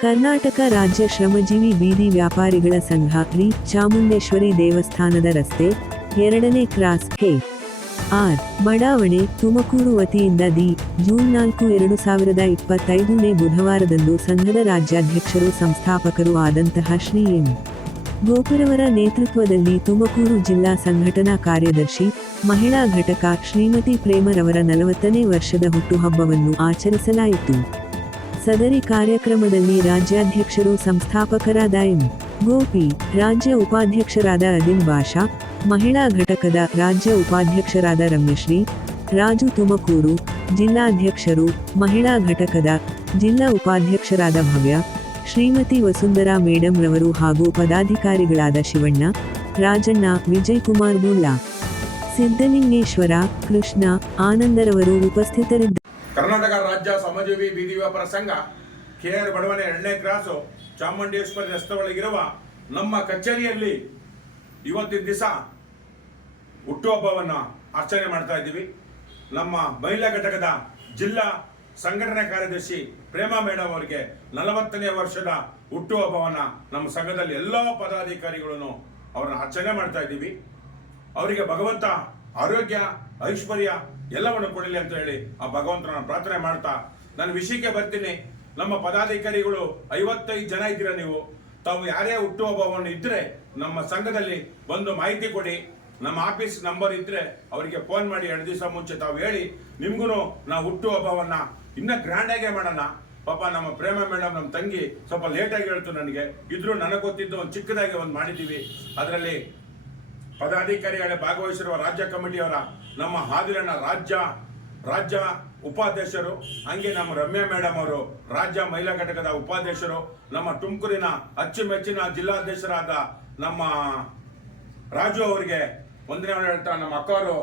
ಕರ್ನಾಟಕ ರಾಜ್ಯ ಶ್ರಮಜೀವಿ ಬೀದಿ ವ್ಯಾಪಾರಿಗಳ ಸಂಘ ಶ್ರೀ ಚಾಮುಂಡೇಶ್ವರಿ ದೇವಸ್ಥಾನದ ರಸ್ತೆ, ಎರಡನೇ ಕ್ರಾಸ್ ಕೆ. ಆರ್. ಬಡಾವಣೆ, ತುಮಕೂರು ವತಿಯಿಂದ ದಿ. ಜೂನ್ ನಾಲ್ಕು, ಎರಡು ಸಾವಿರದ ಇಪ್ಪತ್ತೈದನೇ ಬುಧವಾರದಂದು ಸಂಘದ ರಾಜ್ಯಾಧ್ಯಕ್ಷರು, ಸಂಸ್ಥಾಪಕರು ಆದಂತಹ ಶ್ರೀ ಎಂ. ಗೋಪುರವರ ನೇತೃತ್ವದಲ್ಲಿ ತುಮಕೂರು ಜಿಲ್ಲಾ ಸಂಘಟನಾ ಕಾರ್ಯದರ್ಶಿ, ಮಹಿಳಾ ಘಟಕ ಶ್ರೀಮತಿ ಪ್ರೇಮರವರ ನಲವತ್ತನೇ ವರ್ಷದ ಹುಟ್ಟುಹಬ್ಬವನ್ನು ಆಚರಿಸಲಾಯಿತು. ಸದರಿ ಕಾರ್ಯಕ್ರಮದಲ್ಲಿ ರಾಜ್ಯಾಧ್ಯಕ್ಷರು ಸಂಸ್ಥಾಪಕರಾದ ಎಂ. ಗೋಪಿ, ರಾಜ್ಯ ಉಪಾಧ್ಯಕ್ಷರಾದ ಅದಿನ್ ಬಾಷಾ, ಮಹಿಳಾ ಘಟಕದ ರಾಜ್ಯ ಉಪಾಧ್ಯಕ್ಷರಾದ ರಮ್ಯಶ್ರೀ, ರಾಜು ತುಮಕೂರು, ಜಿಲ್ಲಾಧ್ಯಕ್ಷರು, ಮಹಿಳಾ ಘಟಕದ ಜಿಲ್ಲಾ ಉಪಾಧ್ಯಕ್ಷರಾದ ಭವ್ಯ, ಶ್ರೀಮತಿ ವಸುಂಧರಾ ಮೇಡಂ ರವರು ಹಾಗೂ ಪದಾಧಿಕಾರಿಗಳಾದ ಶಿವಣ್ಣ, ರಾಜಣ್ಣ ವಿಜಯ್ ಕುಮಾರ್ ಬುಳ್ಳಾ ಸಿದ್ದಲಿಂಗೇಶ್ವರ, ಕೃಷ್ಣ, ಆನಂದರವರು ಉಪಸ್ಥಿತರಿದ್ದರು ಕರ್ನಾಟಕ ರಾಜ್ಯ ಸಮಾಜವಿ ಬೀದಿ ವ್ಯಾಪಾರ ಸಂಘ, ಕೆ ಆರ್ ಬಡವಣೆ ಎರಡನೇ ಕ್ರಾಸು ಚಾಮುಂಡೇಶ್ವರಿ ರಸ್ತೆ ಒಳಗಿರುವ ನಮ್ಮ ಕಚೇರಿಯಲ್ಲಿ ಇವತ್ತಿನ ದಿವಸ ಹುಟ್ಟುಹಬ್ಬವನ್ನು ಆಚರಣೆ ಮಾಡ್ತಾ ಇದ್ದೀವಿ. ನಮ್ಮ ಮಹಿಳಾ ಘಟಕದ ಜಿಲ್ಲಾ ಸಂಘಟನೆ ಕಾರ್ಯದರ್ಶಿ ಪ್ರೇಮಾ ಮೇಡಮ್ ಅವರಿಗೆ ನಲವತ್ತನೇ ವರ್ಷದ ಹುಟ್ಟುಹಬ್ಬವನ್ನು ನಮ್ಮ ಸಂಘದಲ್ಲಿ ಎಲ್ಲ ಪದಾಧಿಕಾರಿಗಳನ್ನು ಅವರನ್ನು ಆಚರಣೆ ಮಾಡ್ತಾ ಇದ್ದೀವಿ. ಅವರಿಗೆ ಭಗವಂತ ಆರೋಗ್ಯ, ಐಶ್ವರ್ಯ ಎಲ್ಲವನ್ನು ಕೊಡಲಿ ಅಂತ ಹೇಳಿ ಆ ಭಗವಂತನ ಪ್ರಾರ್ಥನೆ ಮಾಡ್ತಾ ನಾನು ವಿಷಯಕ್ಕೆ ಬರ್ತೀನಿ. ನಮ್ಮ ಪದಾಧಿಕಾರಿಗಳು ಐವತ್ತೈದು ಜನ ಇದ್ದೀರಾ ನೀವು? ತಾವು ಯಾರೇ ಹುಟ್ಟುಹಬ್ಬವನ್ನು ಇದ್ರೆ ನಮ್ಮ ಸಂಘದಲ್ಲಿ ಬಂದು ಮಾಹಿತಿ ಕೊಡಿ. ನಮ್ಮ ಆಫೀಸ್ ನಂಬರ್ ಇದ್ರೆ ಅವರಿಗೆ ಫೋನ್ ಮಾಡಿ ಎರಡು ದಿವಸ ಮುಂಚೆ ತಾವು ಹೇಳಿ ನಿಮ್ಗೂ ನಾವು ಹುಟ್ಟುಹಬ್ಬವನ್ನ ಇನ್ನ ಗ್ರ್ಯಾಂಡ್ ಆಗೇ ಮಾಡೋಣ. ಪಾಪ ನಮ್ಮ ಪ್ರೇಮ ಮೇಡಮ್, ನಮ್ಮ ತಂಗಿ ಸ್ವಲ್ಪ ಲೇಟಾಗಿ ಹೇಳ್ತು ನನಗೆ. ಇದ್ರೂ ನನಗೆ ಗೊತ್ತಿದ್ದು ಒಂದು ಚಿಕ್ಕದಾಗಿ ಒಂದು ಮಾಡಿದ್ದೀವಿ. ಅದರಲ್ಲಿ ಪದಾಧಿಕಾರಿಗಳೇ ಭಾಗವಹಿಸಿರುವ ರಾಜ್ಯ ಕಮಿಟಿಯವರ ನಮ್ಮ ಹಾದಿರಣ್ಣ ರಾಜ್ಯ ರಾಜ್ಯ ಉಪಾಧ್ಯಕ್ಷರು, ಹಂಗೆ ನಮ್ಮ ರಮ್ಯಾ ಮೇಡಮ್ ಅವರು, ರಾಜ್ಯ ಮಹಿಳಾ ಘಟಕದ ಉಪಾಧ್ಯಕ್ಷರು, ನಮ್ಮ ತುಮಕೂರಿನ ಅಚ್ಚುಮೆಚ್ಚಿನ ಜಿಲ್ಲಾಧ್ಯಕ್ಷರಾದ ನಮ್ಮ ರಾಜು ಅವರಿಗೆ ಒಂದನೇ ಹೇಳ್ತಾ ನಮ್ಮ ಅಕ್ಕವರು,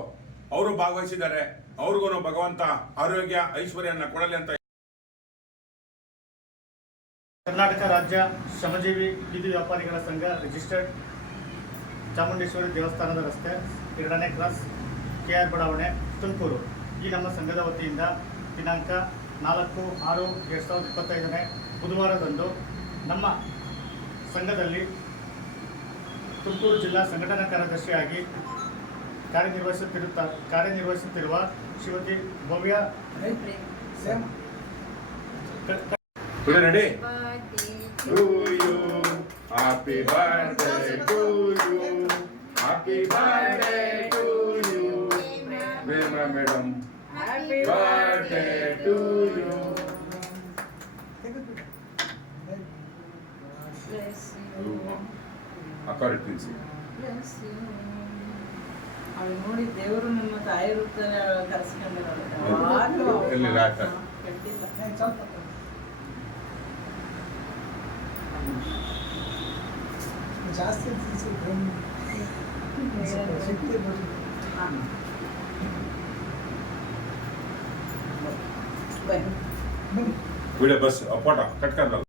ಅವರು ಭಾಗವಹಿಸಿದ್ದಾರೆ. ಅವ್ರಿಗೂ ಭಗವಂತ ಆರೋಗ್ಯ, ಐಶ್ವರ್ಯನ ಕೊಡಲಿ ಅಂತ ಕರ್ನಾಟಕ ರಾಜ್ಯ ಶ್ರಮಜೀವಿ ಬೀದಿ ವ್ಯಾಪಾರಿಗಳ ಸಂಘ ರಿಜಿಸ್ಟರ್ಡ್ ಚಾಮುಂಡೇಶ್ವರಿ ದೇವಸ್ಥಾನದ ರಸ್ತೆ ಎರಡನೇ ಕ್ರಾಸ್ ಕೆ ಆರ್ ಬಡಾವಣೆ ತುಮಕೂರು ಈ ನಮ್ಮ ಸಂಘದ ವತಿಯಿಂದ ದಿನಾಂಕ ನಾಲ್ಕು ಆರು ಎರಡು ಸಾವಿರದ ಇಪ್ಪತ್ತೈದನೇ ಬುಧವಾರದಂದು ನಮ್ಮ ಸಂಘದಲ್ಲಿ ತುಮಕೂರು ಜಿಲ್ಲಾ ಸಂಘಟನಾ ಕಾರ್ಯದರ್ಶಿಯಾಗಿ ಕಾರ್ಯನಿರ್ವಹಿಸುತ್ತಿರುತ್ತ ಕಾರ್ಯನಿರ್ವಹಿಸುತ್ತಿರುವ ಶ್ರೀಮತಿ ಭವ್ಯ. Happy birthday to you. Happy birthday to you. Prema madam. Happy Birthday to you. Bless you. ಅಕ್ಕ ತಿಳಿಸಿ Bless you. ಅವ್ಳು ನೋಡಿ ದೇವರು ನಮ್ಮ ತಾಯಿ ರೂಪದಲ್ಲಿ ಅವ್ಳ ಎಲ್ಲಿ ಲಾಟ? ಜಾಸ್ತಿ ಬಸ್ ಫೋಟೋ ಕಟ್ಕೊಂಡ್ರಲ್ಲ